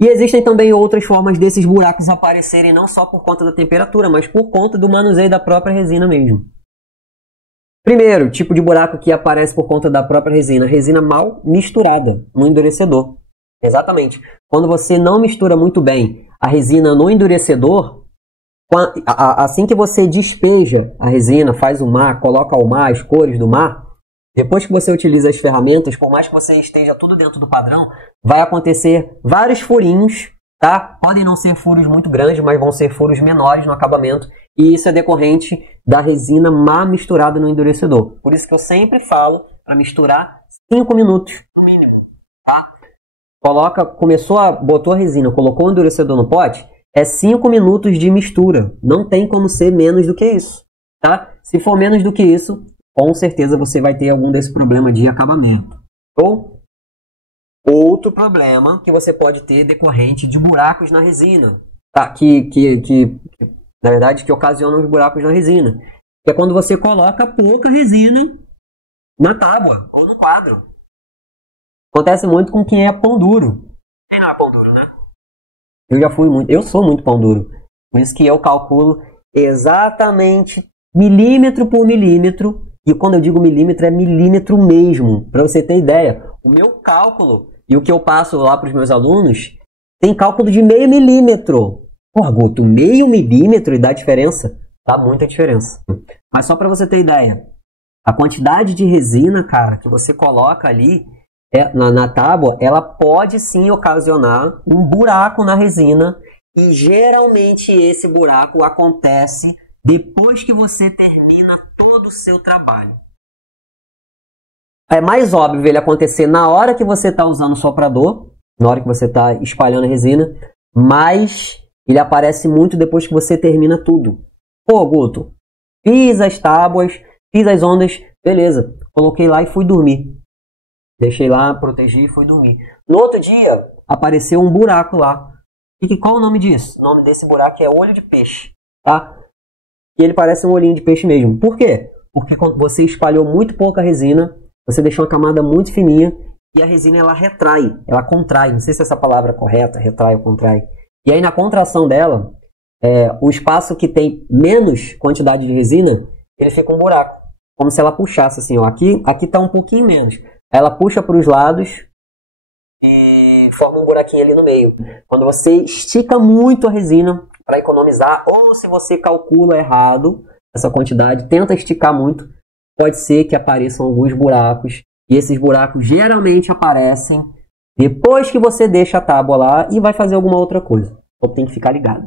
E existem também outras formas desses buracos aparecerem não só por conta da temperatura, mas por conta do manuseio da própria resina mesmo. Primeiro tipo de buraco que aparece por conta da própria resina, resina mal misturada no endurecedor. Exatamente. Quando você não mistura muito bem a resina no endurecedor, assim que você despeja a resina, faz o mar, coloca ao mar as cores do mar, depois que você utiliza as ferramentas, por mais que você esteja tudo dentro do padrão, vai acontecer vários furinhos, tá? Podem não ser furos muito grandes, mas vão ser furos menores no acabamento. E isso é decorrente da resina má misturada no endurecedor. Por isso que eu sempre falo para misturar 5 minutos no mínimo. Tá? Botou a resina, colocou o endurecedor no pote, é 5 minutos de mistura. Não tem como ser menos do que isso. Tá? Se for menos do que isso, com certeza você vai ter algum desse problema de acabamento. Ou outro problema que você pode ter decorrente de buracos na resina. Tá? Na verdade, que ocasionam os buracos na resina. Que é quando você coloca pouca resina na tábua ou no quadro. Acontece muito com quem é pão duro. Quem não é pão duro, né? Eu sou muito pão duro. Por isso que eu calculo exatamente milímetro por milímetro. E quando eu digo milímetro, é milímetro mesmo. Para você ter ideia, o meu cálculo e o que eu passo lá para os meus alunos tem cálculo de meio milímetro. Porra, Guto, meio milímetro e dá diferença? Dá muita diferença. Mas só para você ter ideia, a quantidade de resina, cara, que você coloca ali na tábua, ela pode sim ocasionar um buraco na resina. E geralmente esse buraco acontece depois que você termina todo o seu trabalho. É mais óbvio ele acontecer na hora que você está usando o soprador, na hora que você está espalhando a resina, mas ele aparece muito depois que você termina tudo. Pô, Guto, fiz as tábuas, fiz as ondas, beleza, coloquei lá e fui dormir. Deixei lá, protegi e fui dormir. No outro dia, apareceu um buraco lá. E qual é o nome disso? O nome desse buraco é olho de peixe, tá? E ele parece um olhinho de peixe mesmo. Por quê? Porque quando você espalhou muito pouca resina, você deixou uma camada muito fininha e a resina ela retrai, ela contrai. Não sei se essa palavra é correta, retrai ou contrai. E aí na contração dela, o espaço que tem menos quantidade de resina, ele fica um buraco. Como se ela puxasse assim, ó. Aqui está um pouquinho menos. Aí ela puxa para os lados e forma um buraquinho ali no meio. Quando você estica muito a resina para economizar, ou se você calcula errado essa quantidade, tenta esticar muito, pode ser que apareçam alguns buracos. E esses buracos geralmente aparecem depois que você deixa a tábua lá e vai fazer alguma outra coisa. Então tem que ficar ligado.